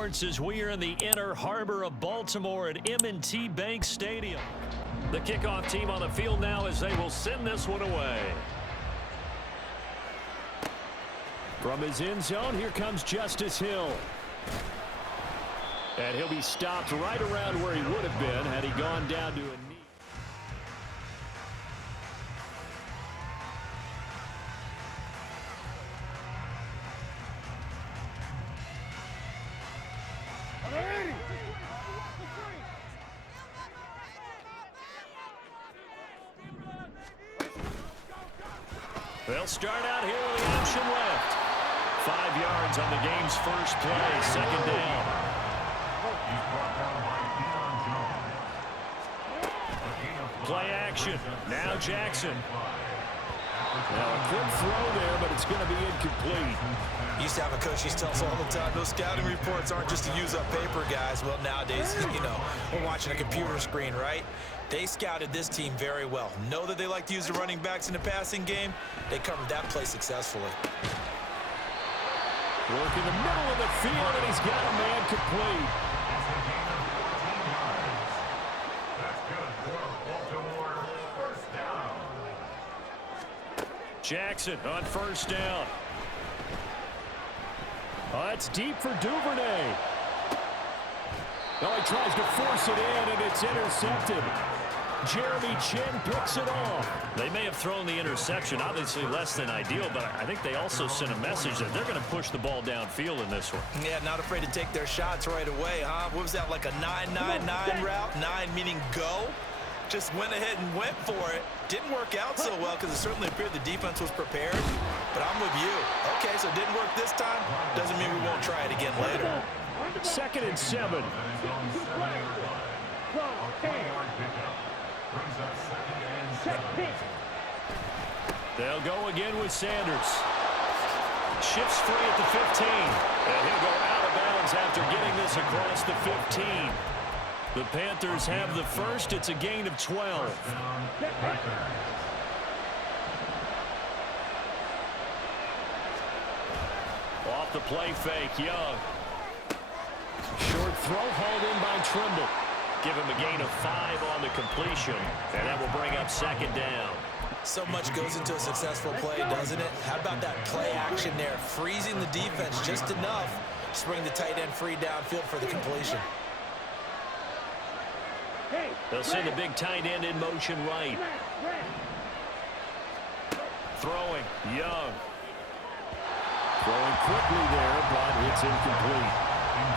Sports as we are in the inner harbor of Baltimore at M&T Bank Stadium. The kickoff team on the field now as they will send this one away. From his end zone, here comes Justice Hill. And he'll be stopped right around where he would have been had he gone down to a knee. They'll start out here with the option left. 5 yards on the game's first play, second down. Play action. Now Jackson. Now a quick throw there, but it's going to be incomplete. Used to have a coach used to tell us all the time, those scouting reports aren't just to use up paper, guys. Well, nowadays, we're watching a computer screen, right? They scouted this team very well. Know that they like to use the running backs in the passing game. They covered that play successfully. Work in the middle of the field, and he's got a man complete. Jackson on first down. Oh, it's deep for Duvernay. Oh, he tries to force it in, and it's intercepted. Jeremy Chin picks it off. They may have thrown the interception, obviously less than ideal, but I think they also sent a message that they're going to push the ball downfield in this one. Yeah, not afraid to take their shots right away, huh? What was that, like a 9-9-9 route? 9 meaning go? Just went ahead and went for it. Didn't work out so well because it certainly appeared the defense was prepared. But I'm with you. Okay, so it didn't work this time. Doesn't mean we won't try it again later. 2nd and 7. They'll go again with Sanders. Shifts free at the 15. And he'll go out of bounds after getting this across the 15. The Panthers have the first. It's a gain of 12. Off the play fake, Young. Short throw hauled in by Trimble. Give him a gain of 5 on the completion, and that will bring up 2nd down. So much goes into a successful play, doesn't it? How about that play action there? Freezing the defense just enough to bring the tight end free downfield for the completion. They'll send the big tight end in motion right. Throwing, Young. Throwing quickly there, but it's incomplete.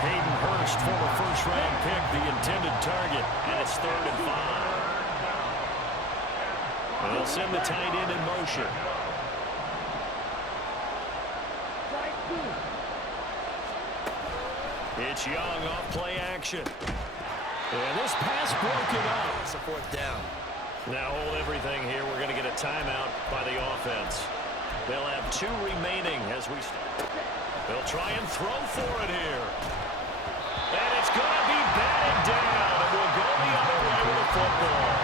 Hayden Hurst, former first-round pick, the intended target, and it's 3rd and 5. They'll send the tight end in motion. It's Young off play action. And this pass broken up. It's a 4th down. Now hold everything here. We're going to get a timeout by the offense. They'll have 2 remaining as we start. They'll try and throw for it here. And it's going to be batted down. And we'll go the other way with the football.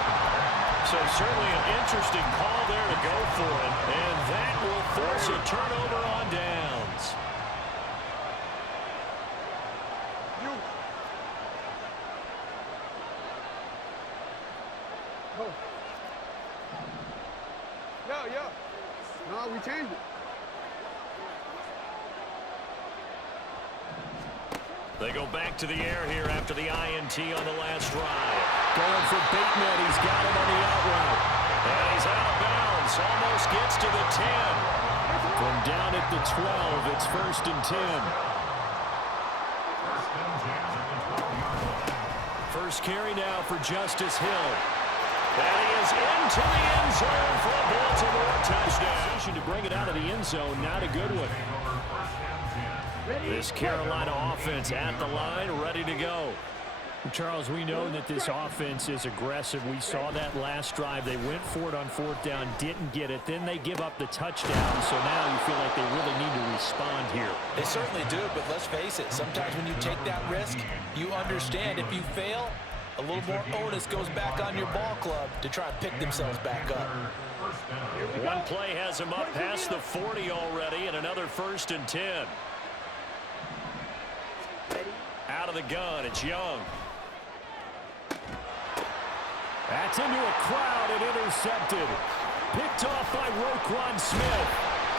So certainly an interesting call there to go for it. And that will force a turnover on downs. No, we changed it. They go back to the air here after the INT on the last drive. Going for Bateman. He's got him on the out route. And he's out of bounds. Almost gets to the 10. From down at the 12, it's 1st and 10. First carry now for Justice Hill. And he is into the end zone for a Baltimore touchdown. To bring it out of the end zone, not a good one. This Carolina offense at the line, ready to go. Charles, we know that this offense is aggressive. We saw that last drive. They went for it on 4th down, didn't get it. Then they give up the touchdown. So now you feel like they really need to respond here. They certainly do, but let's face it. Sometimes when you take that risk, you understand if you fail, a little more onus goes back on your ball club to try and pick themselves back up. One play has them up past the 40 already, and another 1st and 10. out of the gun. It's Young. That's into a crowd and intercepted. Picked off by Roquan Smith.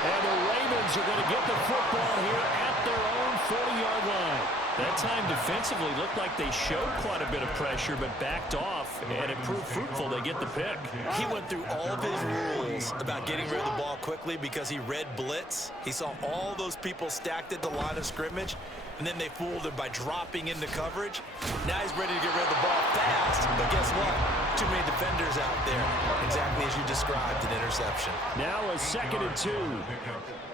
And the Ravens are going to get the football here at their own 40-yard line. That time defensively looked like they showed quite a bit of pressure but backed off, and it proved fruitful. They get the pick. He went through all of his rules about getting rid of the ball quickly because he read blitz. He saw all those people stacked at the line of scrimmage, and then they fooled him by dropping into coverage. Now he's ready to get rid of the ball fast, but guess what? Too many defenders out there. Exactly as you described, an interception. Now a 2nd and 2.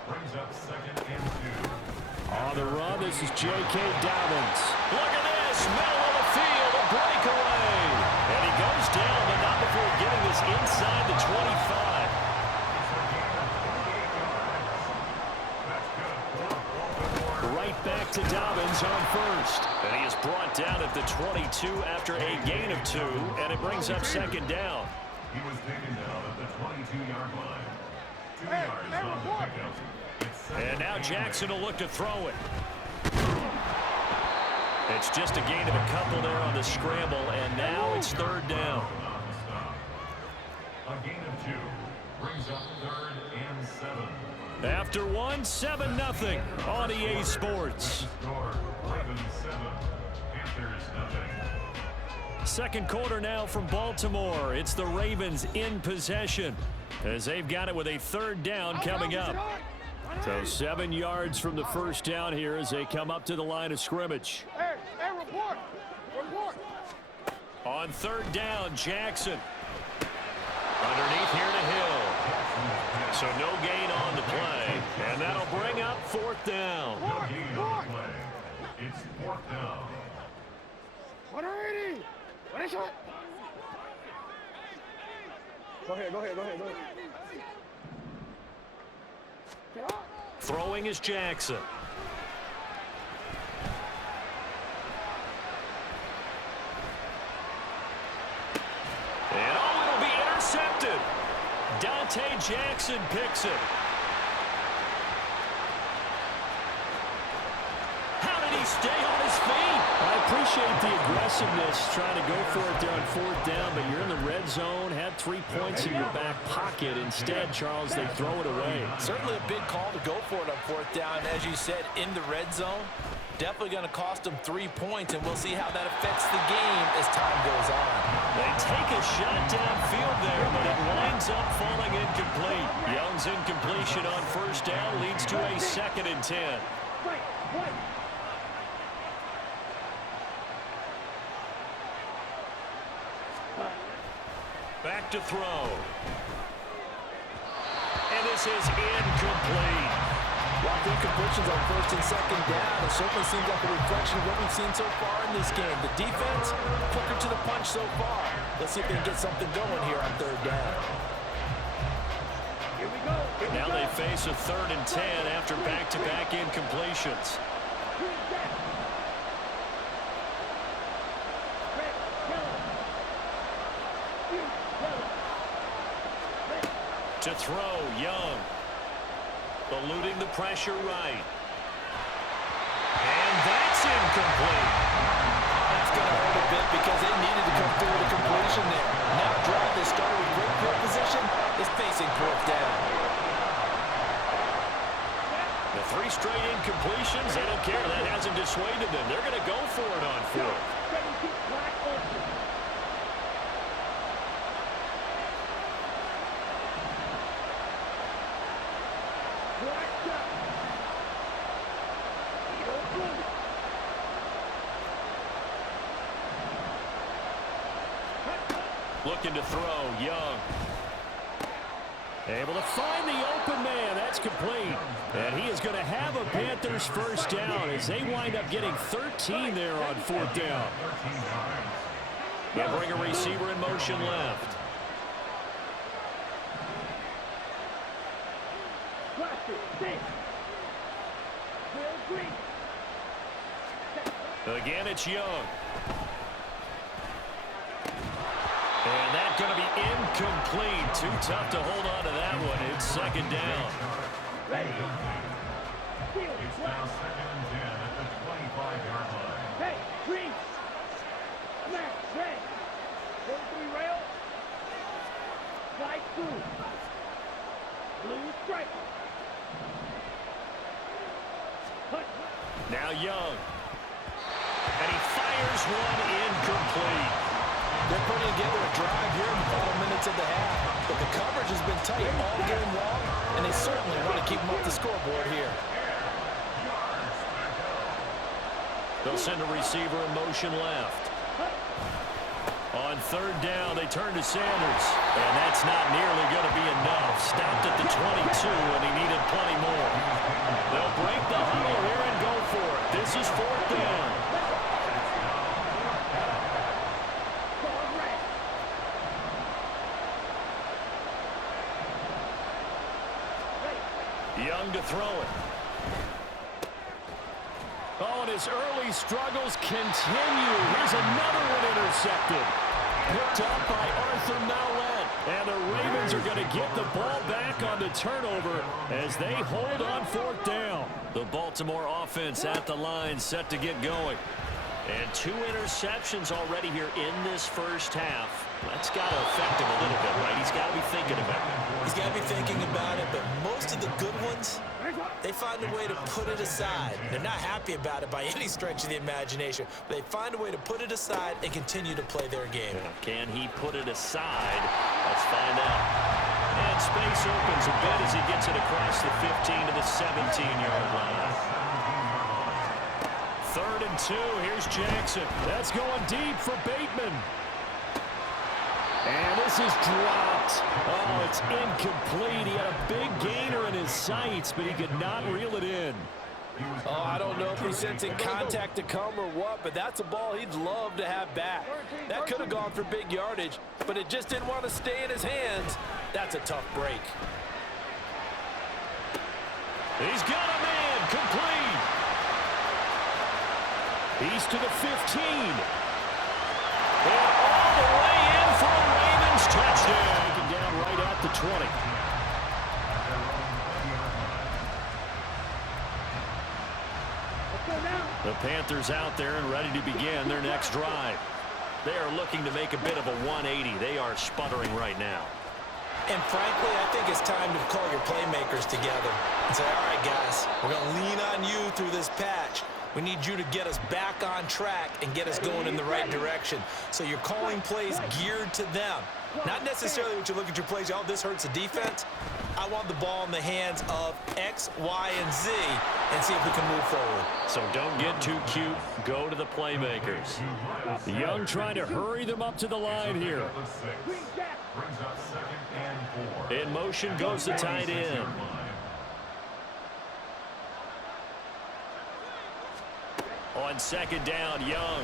Brings up 2nd and 2. On the run, this is J.K. Dobbins. Look at this, middle of the field, a breakaway. And he goes down, but not before getting this inside the 25. Right back to Dobbins on first. And he is brought down at the 22 after a gain of 2, and it brings up 2nd down. He was taken down at the 22-yard line. 2 yards on the pickup. And now Jackson will look to throw it. It's just a gain of a couple there on the scramble, and now it's 3rd down. A gain of 2 brings up 3rd and 7. After 1, 7-0 on EA Sports. Score, Ravens 7, Panthers 0. Second quarter now from Baltimore. It's the Ravens in possession as they've got it with a 3rd down coming up. So 7 yards from the first down here as they come up to the line of scrimmage. Hey, report. On 3rd down, Jackson. Underneath here to Hill. So no gain on the play, and that'll bring up 4th down. No gain on the play. It's 4th down. 180. What is it? Go ahead. Throwing is Jackson. And it'll be intercepted. Dante Jackson picks it. How did he stay on his feet? I appreciate the aggressiveness trying to go for it there on 4th down, but you're in the red zone, had 3 points in your back pocket. Instead, Charles, they throw it away. Certainly a big call to go for it on 4th down. As you said, in the red zone, definitely going to cost them 3 points, and we'll see how that affects the game as time goes on. They take a shot downfield there, but it winds up falling incomplete. Young's incompletion on 1st down leads to a 2nd and 10. Back to throw. And this is incomplete. While incompletions on 1st and 2nd down, it certainly seems like a reflection of what we've seen so far in this game. The defense, quicker to the punch so far. Let's see if they can get something going here on 3rd down. Here we go. Now they face a 3rd and 10 after back-to-back incompletions. To throw, Young. Eluding the pressure right. And that's incomplete. That's going to hurt a bit because they needed to come through with a completion there. Now drive they started with great field position is facing 4th down. The 3 straight incompletions, they don't care. That hasn't dissuaded them. They're going to go for it on 4th. Looking to throw, Young. Able to find the open man. That's complete. And he is going to have a Panthers 1st down as they wind up getting 13 there on 4th down. They'll bring a receiver in motion left. Again, it's Young. And that's going to be incomplete. Too tough to hold on to that one. It's 2nd down. It's now 2nd and 10 at the 25-yard line. Hey, green. Smash, red. 43 rail. Slide through. Blue strike. Cut. Now Young. And he fires one incomplete. They're putting together a drive here in the final minutes of the half. But the coverage has been tight all game long, and they certainly want to keep them off the scoreboard here. They'll send a receiver in motion left. On third down, they turn to Sanders. And that's not nearly going to be enough. Stopped at the 22, and he needed plenty more. They'll break the huddle here and go for it. This is fourth down. Young to throw it. Oh, and his early struggles continue. Here's another one intercepted. Picked up by Arthur Mallett. And the Ravens are going to get the ball back on the turnover as they hold on fourth down. The Baltimore offense at the line set to get going. And 2 interceptions already here in this first half. That's got to affect him a little bit, right? He's got to be thinking about it. He's got to be thinking about it, but most of the good ones, they find a way to put it aside. They're not happy about it by any stretch of the imagination. They find a way to put it aside and continue to play their game. Can he put it aside? Let's find out. And space opens a bit as he gets it across the 15 to the 17-yard line. 3rd and 2. Here's Jackson. That's going deep for Bateman. And this is dropped. Oh, it's incomplete. He had a big gainer in his sights, but he could not reel it in. Oh, I don't know if he's sensing contact to come or what, but that's a ball he'd love to have back. That could have gone for big yardage, but it just didn't want to stay in his hands. That's a tough break. He's got a man. Complete. He's to the 15. And all the way in for a Ravens touchdown. Taken down right at the 20. The Panthers out there and ready to begin their next drive. They are looking to make a bit of a 180. They are sputtering right now. And frankly, I think it's time to call your playmakers together and say, all right, guys, we're going to lean on you through this patch. We need you to get us back on track and get us going in the right direction. So you're calling plays geared to them. Not necessarily what you look at your plays, oh, this hurts the defense. I want the ball in the hands of X, Y, and Z and see if we can move forward. So don't get too cute. Go to the playmakers. Young trying to hurry them up to the line here. In motion goes the tight end. On 2nd down, Young.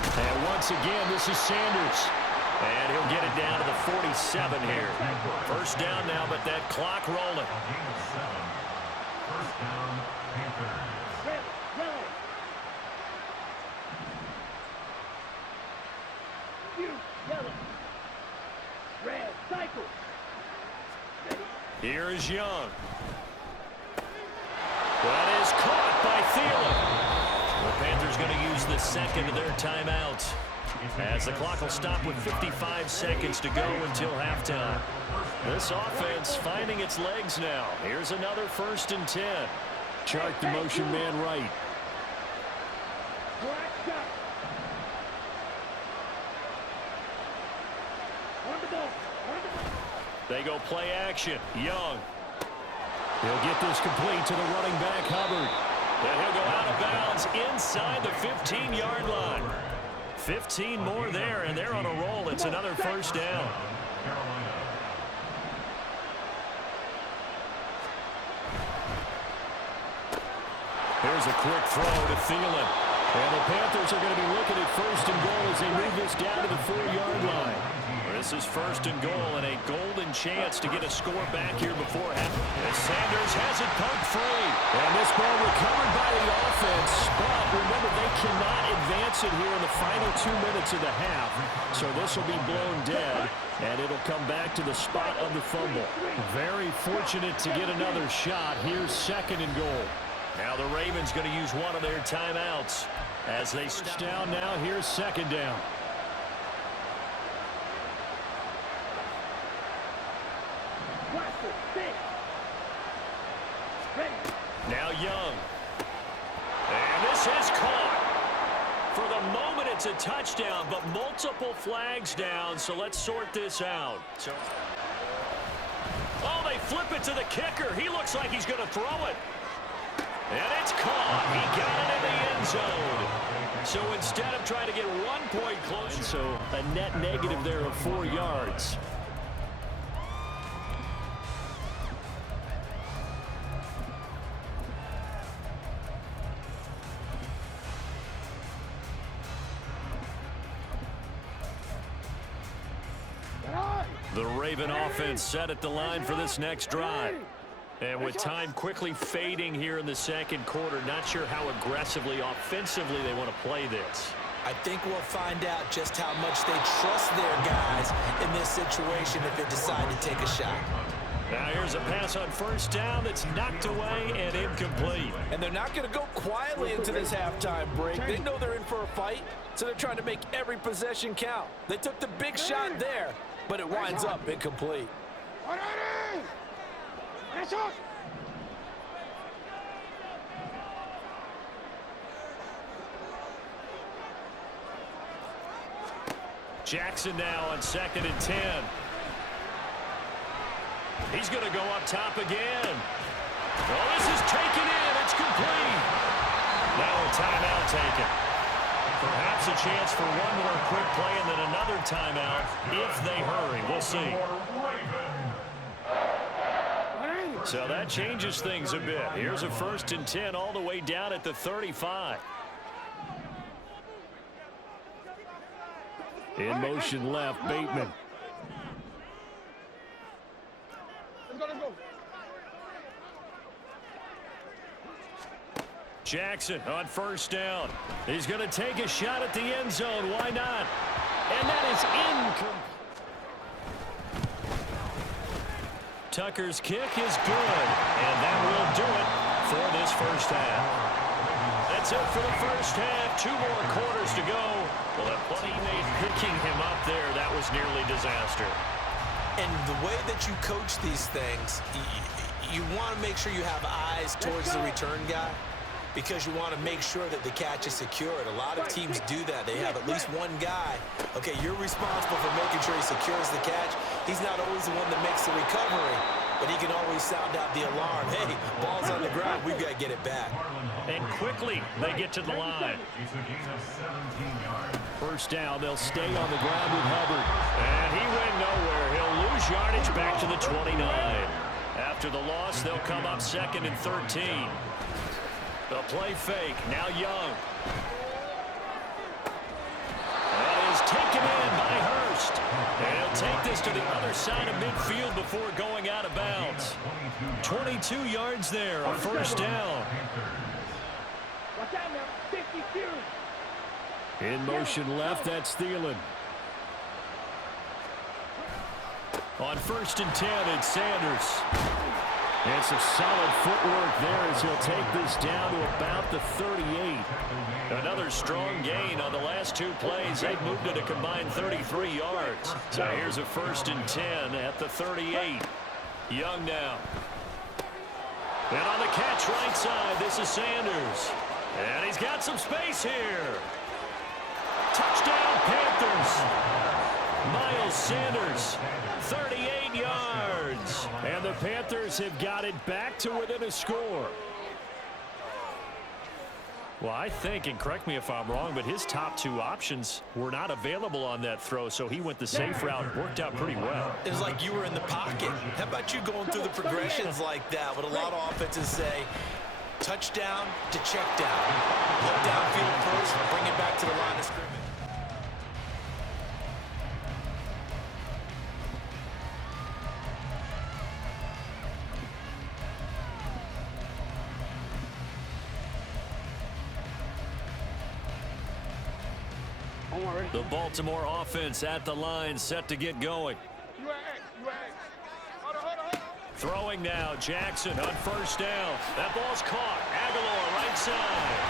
And once again, this is Sanders. And he'll get it down to the 47 here. 1st down now, but that clock rolling. 1st down, Panthers. Yellow. Red, cycle. Here is Young. That is caught by Thielen. The Panthers going to use the 2nd of their timeouts, as the clock will stop with 55 seconds to go until halftime. This offense finding its legs now. Here's another 1st and 10. Chart the motion man right. They go play action. Young. He'll get this complete to the running back, Hubbard. Then he'll go out of bounds inside the 15-yard line. 15 more there, and they're on a roll. It's another 1st down. Here's a quick throw to Thielen. And the Panthers are going to be looking at 1st and goal as they move this down to the 4-yard line. This is 1st and goal and a golden chance to get a score back here before half. As Sanders has it poked free. And this ball recovered by the offense. But remember, they cannot advance it here in the final 2 minutes of the half. So this will be blown dead, and it'll come back to the spot of the fumble. Very fortunate to get another shot. Here's 2nd and goal. Now the Ravens going to use one of their timeouts as they start down now. Here's second down. Now Young. And this is caught. For the moment, it's a touchdown, but multiple flags down, so let's sort this out. Oh, they flip it to the kicker. He looks like he's going to throw it. And it's caught. He got it in the end zone. So instead of trying to get 1 point closer, so a net negative there of 4 yards. The Raven offense set at the line for this next drive. And with time quickly fading here in the second quarter, not sure how aggressively, offensively they want to play this. I think we'll find out just how much they trust their guys in this situation if they decide to take a shot. Now here's a pass on first down that's knocked away and incomplete. And they're not going to go quietly into this halftime break. They know they're in for a fight, so they're trying to make every possession count. They took the big shot there, but it winds up incomplete. Jackson now on 2nd and 10. He's going to go up top again. Oh, this is taken in. It's complete. Now a timeout taken. Perhaps a chance for one more quick play and then another timeout if they hurry. We'll see. So that changes things a bit. Here's a 1st and 10 all the way down at the 35. In motion left, Bateman. Jackson on first down. He's going to take a shot at the end zone. Why not? And that is incomplete. Tucker's kick is good, and that will do it for this first half. That's it for the first half. 2 more quarters to go. Well, that teammate picking him up there, that was nearly disaster. And the way that you coach these things, you want to make sure you have eyes towards the return guy because you want to make sure that the catch is secured. A lot of teams do that. They have at least one guy. Okay, you're responsible for making sure he secures the catch. He's not always the one that makes the recovery, but he can always sound out the alarm. Hey, ball's on the ground. We've got to get it back. And quickly, they get to the line. First down, they'll stay on the ground with Hubbard. And he went nowhere. He'll lose yardage back to the 29. After the loss, they'll come up 2nd and 13. The play fake. Now Young. That is taken in by Hurst. And he'll take this to the other side of midfield before going out of bounds. 22 yards there, a first down. Watch out now. 52. In motion left, that's Thielen. On 1st and 10, it's Sanders. And some solid footwork there as he'll take this down to about the 38. Another strong gain on the last 2 plays. They've moved it a combined 33 yards. So here's a 1st and 10 at the 38. Young now. And on the catch right side, this is Sanders. And he's got some space here. Touchdown, Panthers. Miles Sanders, 38 yards. And the Panthers have got it back to within a score. Well, I think, and correct me if I'm wrong, but his top 2 options were not available on that throw, so he went the safe route. Worked out pretty well. It was like you were in the pocket. How about you going through the progressions like that? What a lot of offenses say, touchdown to check down. Look downfield first, bring it back to the line of scrimmage. The Baltimore offense at the line, set to get going. Throwing now, Jackson on first down. That ball's caught. Aguilar right side.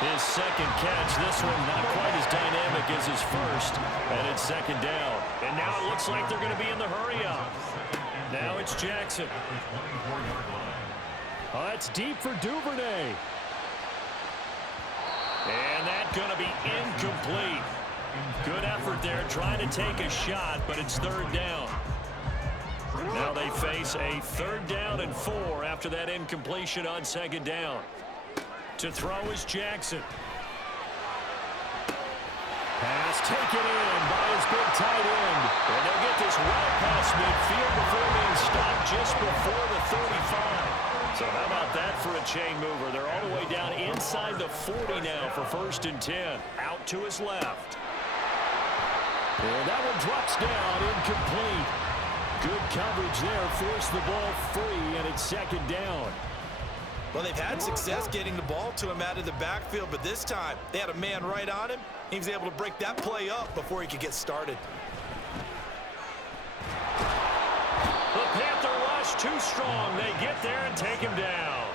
His second catch. This one not quite as dynamic as his first. And it's second down. And now it looks like they're going to be in the hurry-up. Now it's Jackson. Oh, that's deep for Duvernay. And that's going to be incomplete. Good effort there trying to take a shot, but it's third down. Now they face a 3rd down and 4 after that incompletion on second down. To throw is Jackson. Pass taken in by his big tight end. And they'll get this well past midfield before being stopped just before the 35. So how about that for a chain mover? They're all the way down inside the 40 now for 1st and 10. Out to his left. And that one drops down, incomplete. Good coverage there, forced the ball free, and it's second down. Well, they've had success getting the ball to him out of the backfield, but this time they had a man right on him. He was able to break that play up before he could get started. The Panther rush too strong. They get there and take him down.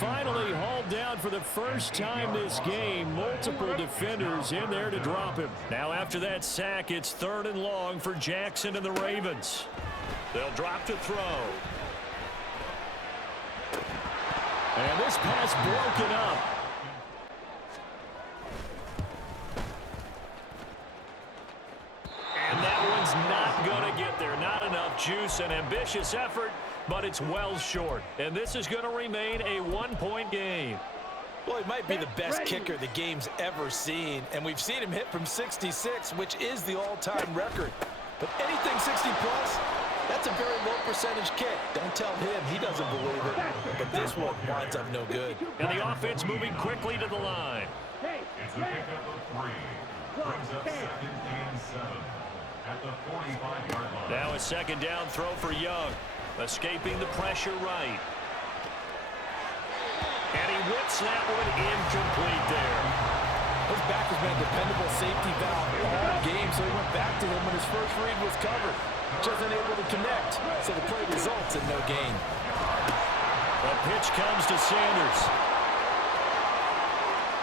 Finally hauled down for the first time this game. Multiple defenders in there to drop him. Now after that sack, it's 3rd and long for Jackson and the Ravens. They'll drop to throw. And this pass broken up. And that one's not going to get there. Not enough juice. An ambitious effort, but it's well short. And this is going to remain a 1-point game. Well, he might be the best kicker the game's ever seen. And we've seen him hit from 66, which is the all-time record. But anything 60-plus, that's a very low percentage kick. Don't tell him he doesn't believe it. But this one winds up no good. And the offense moving quickly to the line. It's a pickup of 3. Brings up 2nd and 7 at the 45-yard line. Now a second down throw for Young. Escaping the pressure right. And he whips that one incomplete there. His back has been a dependable safety valve all game, so he went back to him when his first read was covered. Just unable to connect, so the play results in no gain. The pitch comes to Sanders.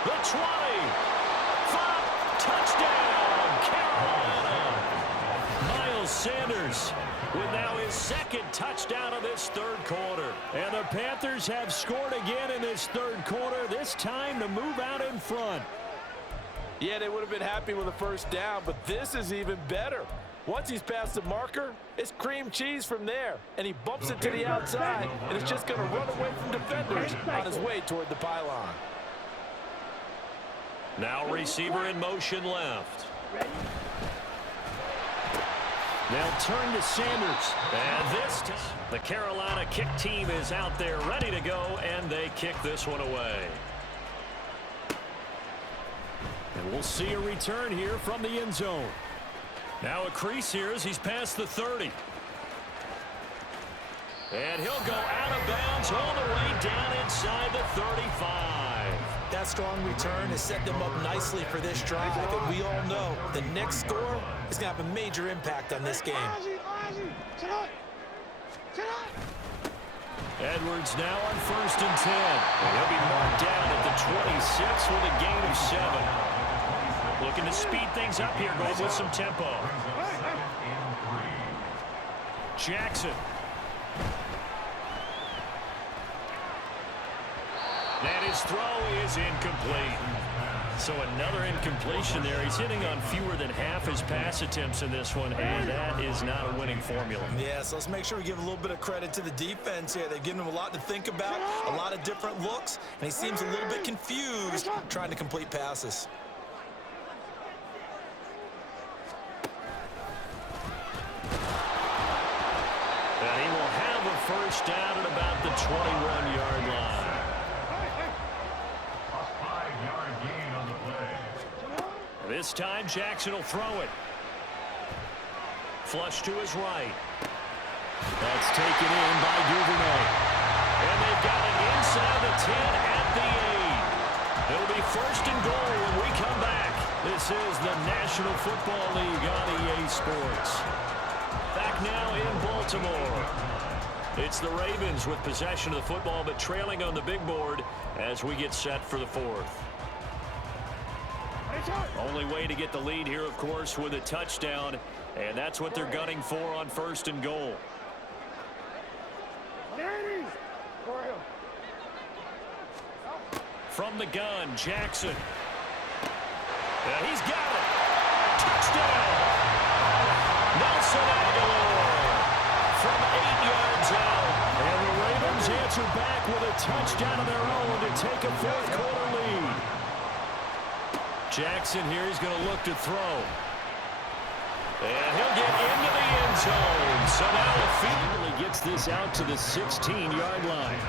The 20. 5. Touchdown, Carolina. Miles Sanders with now his 2nd touchdown of this 3rd quarter. And the Panthers have scored again in this 3rd quarter, this time to move out in front. Yeah, they would have been happy with a first down, but this is even better. Once he's past the marker, it's cream cheese from there. And he bumps it to the outside, and it's just going to run away from defenders on his way toward the pylon. Now receiver in motion left. They'll turn to Sanders. And this time, the Carolina kick team is out there ready to go, and they kick this one away. And we'll see a return here from the end zone. Now a crease here as he's past the 30. And he'll go out of bounds all the way down inside the 35. That strong return has set them up nicely for this drive, and we all know the next score is going to have a major impact on this game. Edwards now on 1st and 10. And he'll be marked down at the 26 with a gain of 7. Looking to speed things up here, going with some tempo. Jackson. And his throw is incomplete. So another incompletion there. He's hitting on fewer than half his pass attempts in this one, and that is not a winning formula. Yeah, so let's make sure we give a little bit of credit to the defense here. They've given him a lot to think about, a lot of different looks, and he seems a little bit confused trying to complete passes. And he will have a first down at about the 21-yard line. A 5-yard gain on the play. This time, Jackson will throw it. Flush to his right. That's taken in by Duvernay. And they've got it inside the 10 at the 8. It'll be 1st and goal when we come back. This is the National Football League on EA Sports. Back now in Baltimore. It's the Ravens with possession of the football, but trailing on the big board as we get set for the fourth. Only way to get the lead here, of course, with a touchdown, and that's what they're gunning for on 1st and goal. From the gun, Jackson. He's got it. Touchdown. Nelson Aguilar from 8 yards out. And the Ravens answer back with a touchdown of their own to take a fourth-quarter lead. Jackson here, he's going to look to throw. And he'll get into the end zone. So now the field gets this out to the 16-yard line.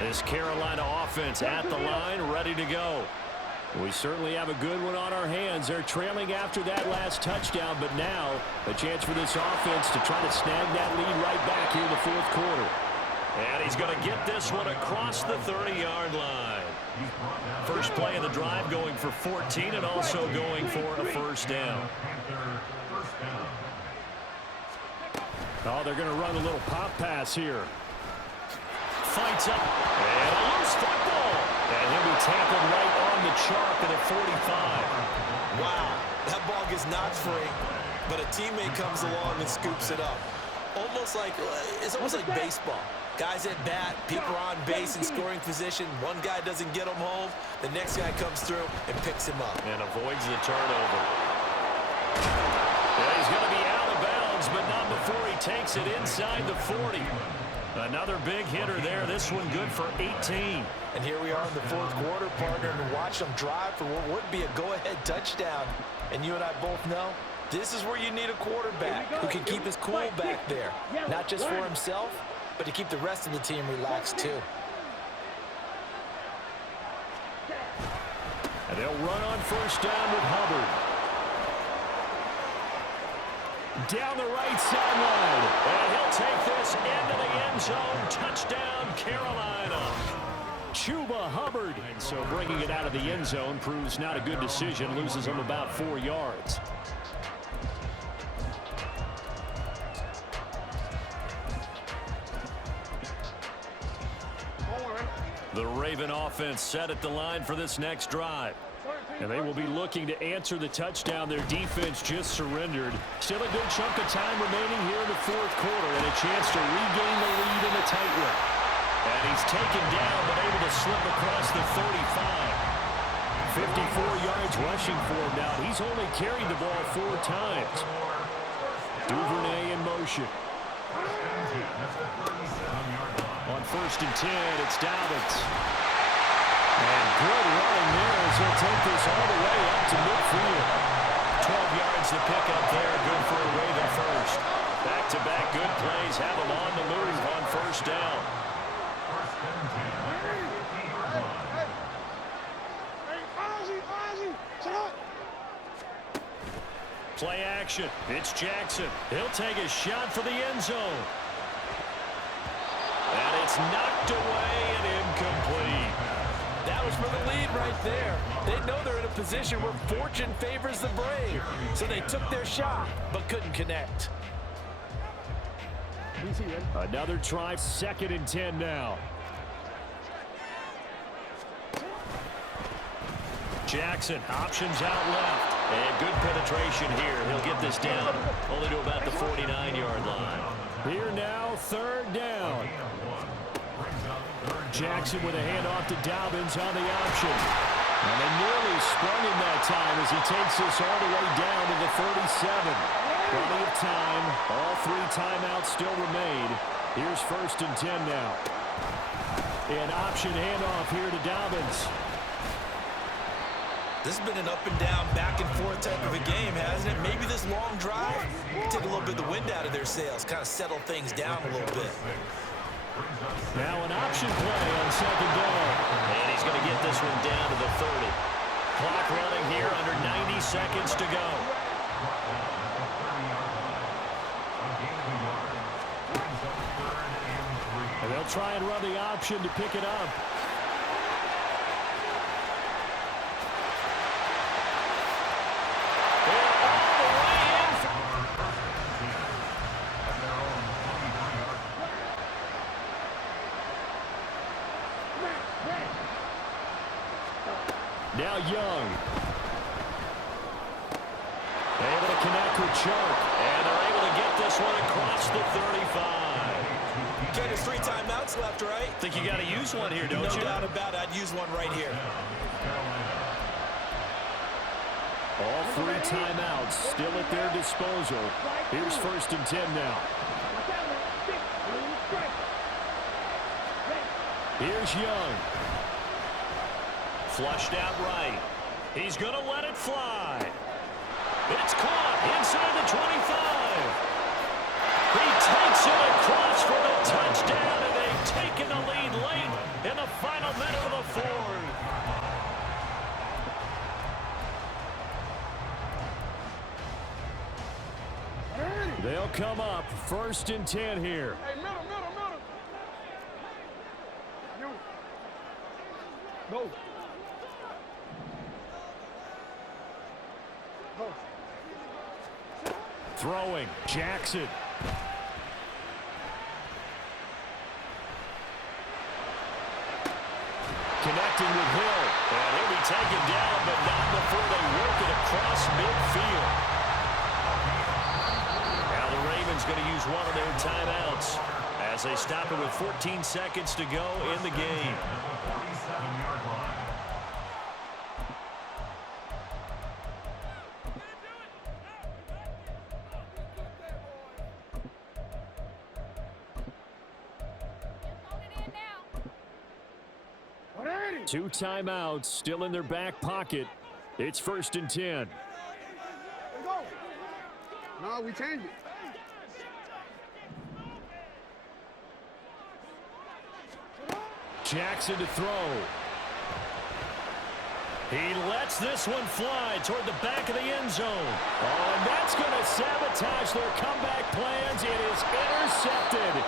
This Carolina offense at the line, ready to go. We certainly have a good one on our hands. They're trailing after that last touchdown, but now a chance for this offense to try to snag that lead right back here in the fourth quarter. And he's going to get this one across the 30-yard line. First play of the drive going for 14 and also going for a first down. Oh, they're going to run a little pop pass here. Fights up, and a loose football. And he'll be tackled right on the chalk at a 45. Wow, that ball gets knocked free, but a teammate comes along and scoops it up. It's almost like baseball. Guys at bat, people are on base in scoring position. One guy doesn't get him home. The next guy comes through and picks him up. And avoids the turnover. Yeah, he's going to be out of bounds, but not before he takes it inside the 40. Another big hitter there. This one good for 18. And here we are in the fourth quarter, partner, and watch them drive for what would be a go-ahead touchdown. And you and I both know this is where you need a quarterback who can keep his cool back there. Not just for himself, but to keep the rest of the team relaxed too. And they'll run on first down with Hubbard. Down the right sideline. And he'll take this into the end zone. Touchdown, Carolina. Chuba Hubbard. And so bringing it out of the end zone proves not a good decision. Loses him about 4 yards. The Raven offense set at the line for this next drive. And they will be looking to answer the touchdown their defense just surrendered. Still a good chunk of time remaining here in the fourth quarter and a chance to regain the lead in the tight one. And he's taken down but able to slip across the 35. 54 yards rushing for him now. He's only carried the ball 4 times. Duvernay in motion. On 1st and 10, it's Dobbins. And good running there as he'll take this all the way up to midfield. 12 yards to pick up there. Good for a Raven first. Back-to-back good plays have him on the move on first down. Play action. It's Jackson. He'll take a shot for the end zone. And it's knocked away and incomplete. That was for the lead right there. They know they're in a position where fortune favors the brave. So they took their shot, but couldn't connect. Another try, 2nd and 10 now. Jackson, options out left. And good penetration here. He'll get this down only to about the 49-yard line. Here now, 3rd down. Jackson with a handoff to Dobbins on the option. And they nearly sprung him that time as he takes this all the way down to the 37. Plenty of time. All 3 timeouts still remain. Here's 1st and 10 now. An option handoff here to Dobbins. This has been an up and down, back and forth type of a game, hasn't it? Maybe this long drive take a little bit of the wind out of their sails, kind of settle things down a little bit. Now an option play on 2nd down. And he's going to get this one down to the 30. Clock running here under 90 seconds to go. And they'll try and run the option to pick it up. Now Young. Able to connect with Chark. And they're able to get this one across the 35. Okay, there's 3 timeouts left, right? Think you got to use one here, don't you? No doubt about it. I'd use one right here. All 3 timeouts still at their disposal. Here's 1st and 10 now. Here's Young. Flushed out right. He's going to let it fly. It's caught inside the 25. He takes it across for the touchdown, and they've taken the lead late in the final minute of the 4th. They'll come up 1st and 10 here. Hey, middle. No. Throwing, Jackson. Connecting with Hill. And he'll be taken down, but not before they work it across midfield. Now the Ravens going to use one of their timeouts as they stop it with 14 seconds to go in the game. 47-yard line. Two timeouts still in their back pocket. It's 1st and 10. Go. No, we changed it. Jackson to throw. He lets this one fly toward the back of the end zone. Oh, and that's going to sabotage their comeback plans. It is intercepted.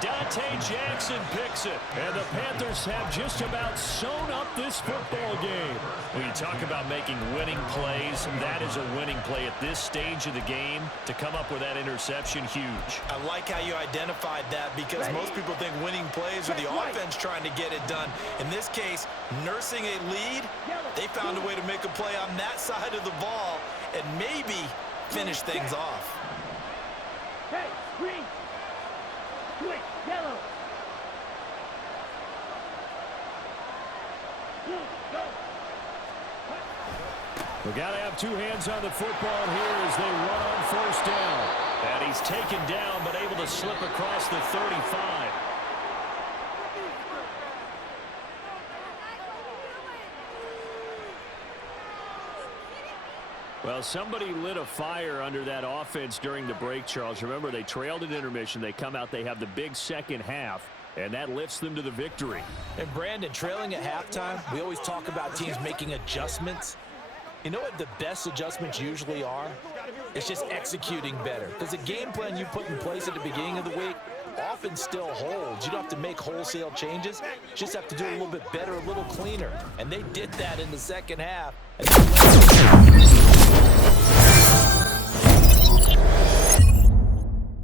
Dante Jackson picks it. And the Panthers have just about sewn up this football game. When you talk about making winning plays, that is a winning play at this stage of the game. To come up with that interception, huge. I like how you identified that because most people think winning plays are the offense trying to get it done. In this case, nursing a lead, they found a way to make a play on that side of the ball and maybe finish things off. Hey, green. Quick, yellow. Go. We got to have 2 hands on the football here as they run on 1st down. And he's taken down, but able to slip across the 35. Well, somebody lit a fire under that offense during the break, Charles. Remember, they trailed at intermission. They come out, they have the big second half, and that lifts them to the victory. And Brandon, trailing at halftime, we always talk about teams making adjustments. You know what the best adjustments usually are? It's just executing better. Because the game plan you put in place at the beginning of the week often still holds. You don't have to make wholesale changes. You just have to do it a little bit better, a little cleaner. And they did that in the second half.